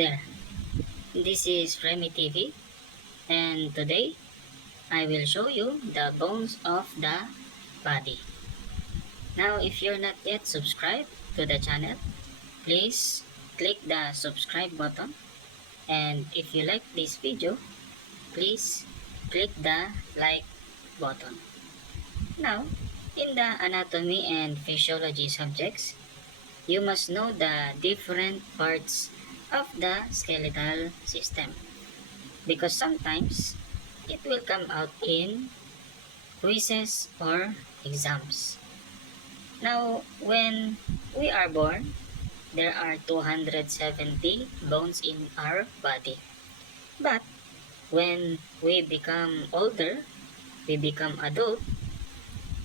there, this is Remy TV, and today I will show you the bones of the body. Now, if you're not yet subscribed to the channel, please click the subscribe button, and if you like this video, please click the like button. Now, in the anatomy and physiology subjects, you must know the different parts of the skeletal system, because sometimes it will come out in quizzes or exams. Now, when we are born, there are 270 bones in our body. But when we become older, we become adult,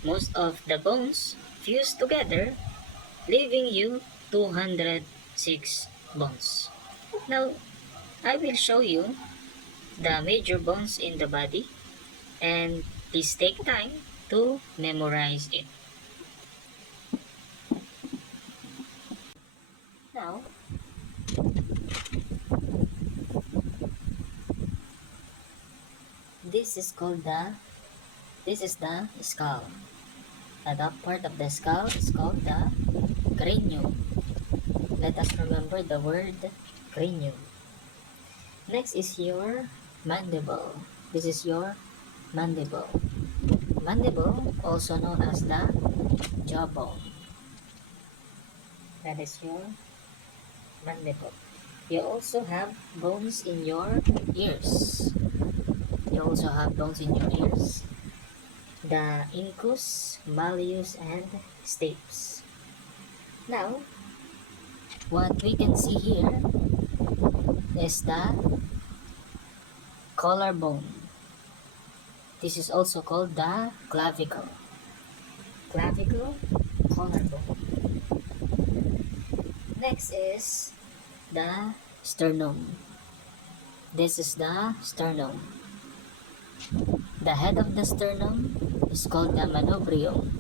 most of the bones fuse together, leaving you 206 bones. Now, I will show you the major bones in the body, and please take time to memorize it. Now, this is the skull. The top part of the skull is called the cranium. Let us remember the word cranium. Next is your mandible. This is your mandible. Mandible, also known as the jawbone. That is your mandible. You also have bones in your ears. You also have bones in your ears. The incus, malleus, and stapes. Now, what we can see here is the collarbone. This is also called the clavicle. Clavicle, collarbone. Next is the sternum. This is the sternum. The head of the sternum is called the manubrium.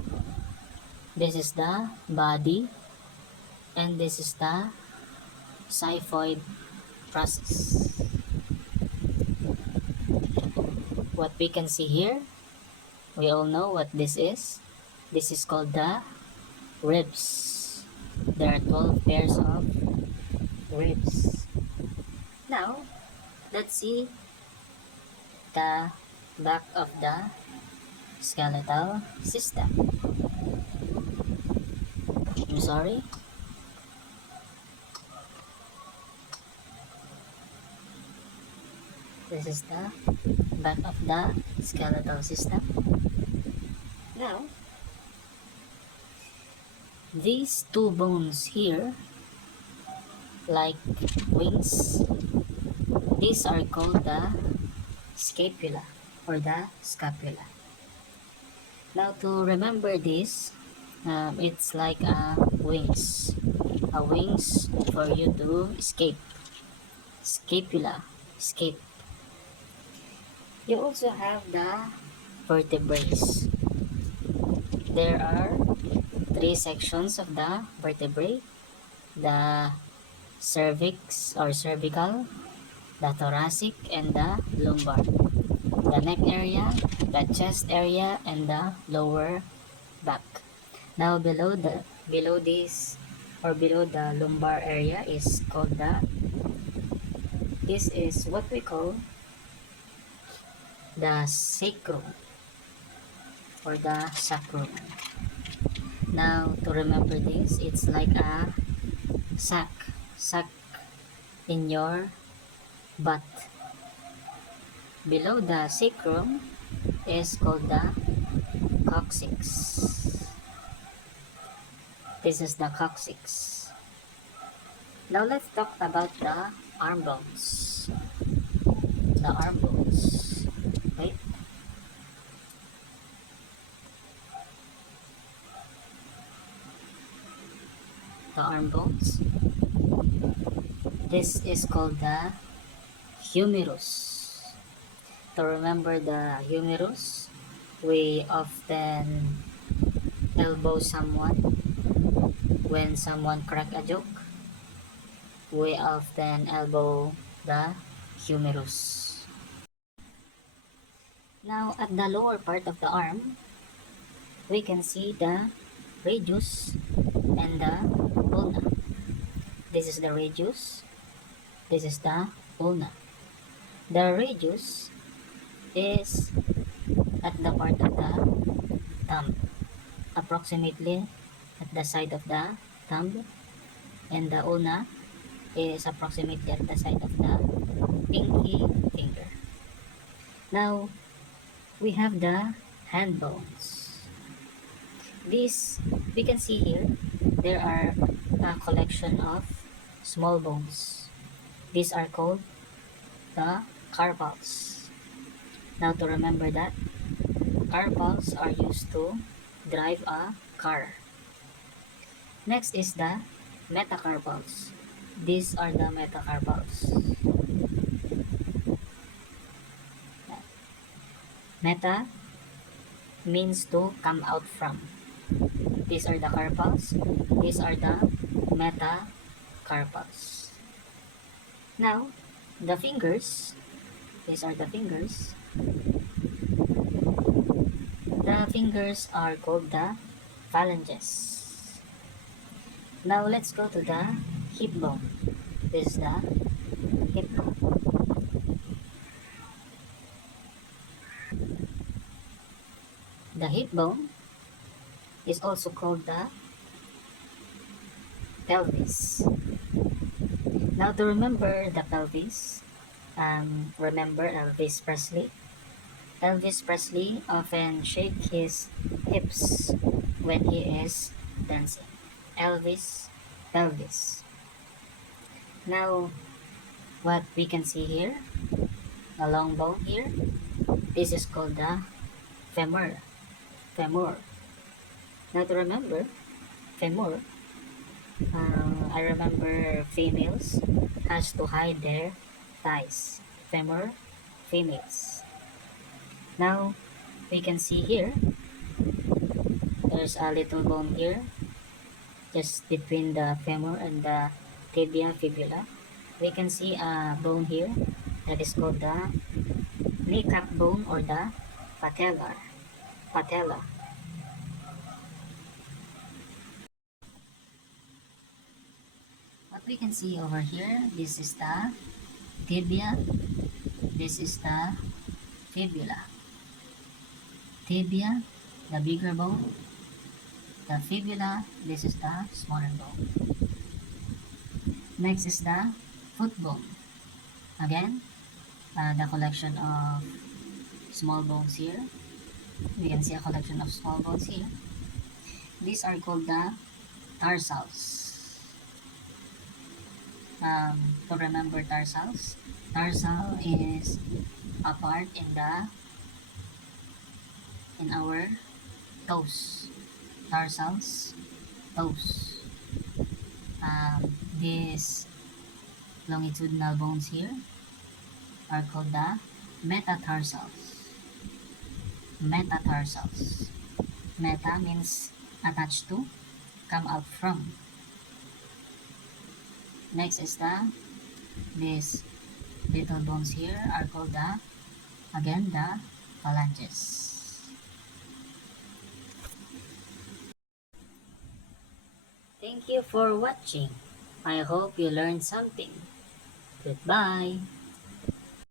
This is the body, and this is the xiphoid process. What we can see here, we all know what this is. This is called the ribs. There are 12 pairs of ribs. Now, let's see the back of the skeletal system. I'm sorry. This is the back of the skeletal system. Now, these two bones here, like wings, these are called the scapula or the scapula. Now, to remember this, it's like a wings for you to escape. Scapula, escape. You also have the vertebrae. There are 3 sections of the vertebrae: the cervix or cervical, the thoracic, and the lumbar. The neck area, the chest area, and the lower back. Now below the lumbar area is called this is what we call the sacrum or the sacrum. Now, to remember this, it's like a sack in your butt. Below the sacrum is called the coccyx. This is the coccyx. Now let's talk about the arm bones. The arm bones. Wait. The arm bones. This is called the humerus. To remember the humerus, we often elbow someone when someone crack a joke. we often elbow the humerus. Now, at the lower part of the arm, we can see the radius and the ulna. This is the radius, this is the ulna. The radius is at the part of the thumb, approximately at the side of the thumb, and the ulna is approximately at the side of the pinky finger. Now, we have the hand bones. This, we can see here, there are a collection of small bones. These are called the carpals. Now, to remember that, carpals are used to drive a car. Next is the metacarpals. These are the metacarpals. Meta means to come out from. These are the carpals. These are the metacarpals. Now, the fingers. These are the fingers. The fingers are called the phalanges. Now, let's go to the hip bone. This is the hip bone. The hip bone is also called the pelvis. Now, to remember the pelvis, remember Elvis Presley. Elvis Presley often shake his hips when he is dancing. Elvis pelvis. Now, what we can see here, a long bone here, this is called the femur. Femur. Now, to remember femur, I remember females has to hide their thighs. Femur, females. Now, we can see here, there's a little bone here, just between the femur and the tibia fibula. We can see a bone here that is called the kneecap bone or the patella. What we can see over here, this is the tibia, this is the fibula. Tibia, the bigger bone, the fibula, this is the smaller bone. Next is the foot bone. Again, the collection of small bones here. We can see a collection of small bones here. These are called the tarsals. To remember tarsals, tarsal is a part in our toes. Tarsals, toes. These longitudinal bones here are called the metatarsals. Metatarsals. Meta means attached to, come out from. Next is these little bones here are called the phalanges. Thank you for watching. I hope you learned something. Goodbye.